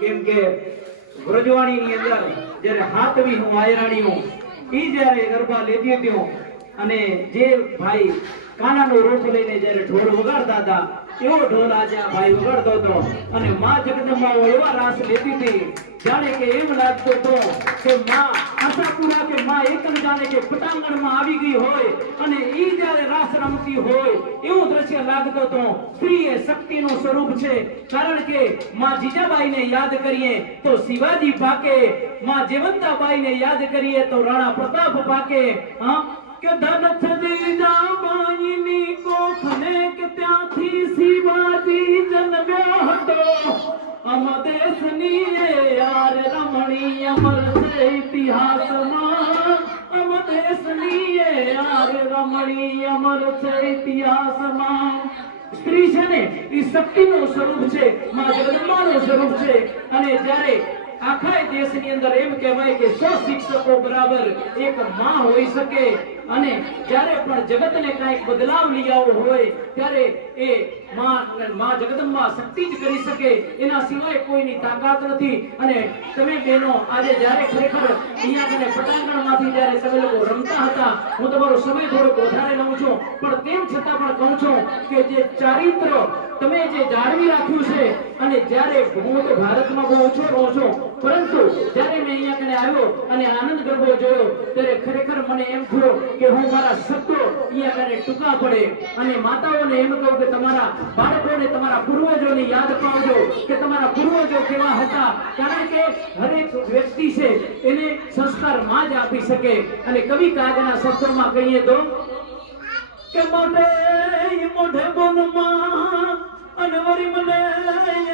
કેમ કે વ્રજવાણીની અંદર જ્યારે હાથવી હું આયરાણીઓ ઈ જ્યારે ગરબા લેતી હતી અને જે ભાઈ કાનાનો રોટ લઈને જ્યારે ઢોલ વગાડતા હતા, એવો ઢોલ આજે આ ભાઈ વગાડતો હતો. અને માં જગદંબા એવા રાસ લેતી હતી, જાણે કે એમ લાગતો હતો કે માં આશાપુરા કે માં એકમ જાણે કે પટાંગણમાં આવી ગઈ હોય અને ઈ જ્યારે રાસ રમતી હોય એવું દ્રશ્ય લાગતો હતો સ્ત્રી એ શક્તિનું સ્વરૂપ છે. કારણ કે માં જીજાબાઈને યાદ કરીએ તો શિવાજી પાકે માં જયવંતાબાઈને યાદ કરીએ તો રાણા પ્રતાપ પાકે હા? કે ધનથ જીજાબાઈની કોખને કે ત્યાંથી શિવાજી જન્મ્યો હતો. અમ દેશની યાર રમણીય અમર છે ઇતિહાસમાં. અમ યાર રમણી અમર છે ઇતિહાસમાં. સ્ત્રી છે ને, એ શક્તિનું સ્વરૂપ છે, માં જગદંબાનું સ્વરૂપ છે. અને જ્યારે આખા દેશની અંદર એમ કહેવાય કે સો શિક્ષકો બરાબર એક માં હોઈ શકે અને જ્યારે પણ જગતને કાંઈક બદલાવ લઈ આવવો હોય, ત્યારે એ માં માં જગદંબા શક્તિ જ કરી શકે, એના સિવાય કોઈની તાકાત નથી. અને તમે બહેનો, આજે જ્યારે ખરેખર અહીંયા કને પટાંગણમાંથી જ્યારે તમે લોકો રમતા હતા, હું તમારો સમય થોડોક વધારે લઉં છું. પણ તેમ છતાં પણ કહું છું કે જે ચારિત્ર તમે જે જાળવી રાખ્યું છે, અને જ્યારે હું તો ભારતમાં બહુ ઓછો રહું છું, પરંતુ જ્યારે મેં અહીંયા કને આવ્યો અને આનંદ ગરબો જોયો, ત્યારે ખરેખર મને એમ થયો કે હું મારા શબ્દો કને ટૂંકા પડે. અને માતાઓને એમ કહું કે તમારા બાળકોને તમારા પૂર્વજોને યાદ અપાવજો કે તમારા પૂર્વજો કેવા હતા. કારણ કે હરેક વ્યક્તિ છે, એને સંસ્કારમાં જ આપી શકે. અને કવિ કાગના શબ્દોમાં કહીએ તો, કે મોઢે મોઢે બોલમાં અનવરી મને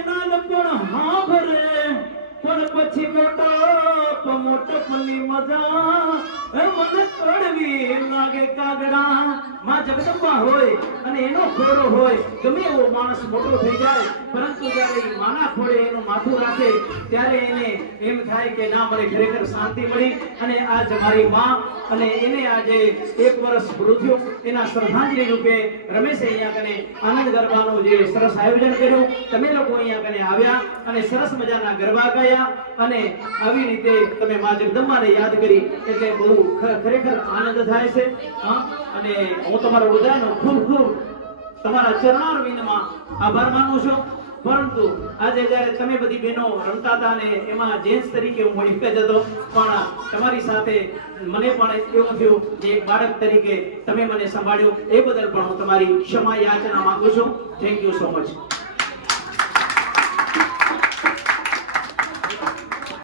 એના પણ હા ભરે. પણ પછી મોટો મોટપની મજા મને લાગે કાગડા. માં જગદંબા હોય અને એનો ખોડો હોય, ગમે એવો માણસ મોટો થઈ જાય, પરંતુ જ્યારે એ માના ખોડે એનું માથું રાખે, ત્યારે એને એમ થાય કે ના, મને ખરેખર શાંતિ મળી અને આજ મારી માં અને એને આજે એક વર્ષ પૂરું થયું. એના શ્રદ્ધાંજલિ રૂપે રમેશે અહીંયા કને આનંદ ગરબાનું જે સરસ આયોજન કર્યું. તમે લોકો અહીંયા કને આવ્યા અને સરસ મજાના ગરબા ગાયા અને આવી રીતે તમે મા જગદંબાને યાદ કરી, એટલે બહુ ખરેખર આનંદ થાય છે અને હું તમારા હૃદયનો ખૂબ ખૂબ તમારા ચરણારવિંદમાં આભાર માનું છું. પરંતુ આજે જ્યારે તમે બધી બહેનો રમતા હતા ને એમાં જેન્ટ્સ તરીકે હું એક જ હતો, પણ તમારી સાથે મને પણ એવું થયું કે એક બાળક તરીકે તમે મને સંભાળ્યું. એ બદલ પણ હું તમારી ક્ષમા યાચના માંગુ છું. Thank you so much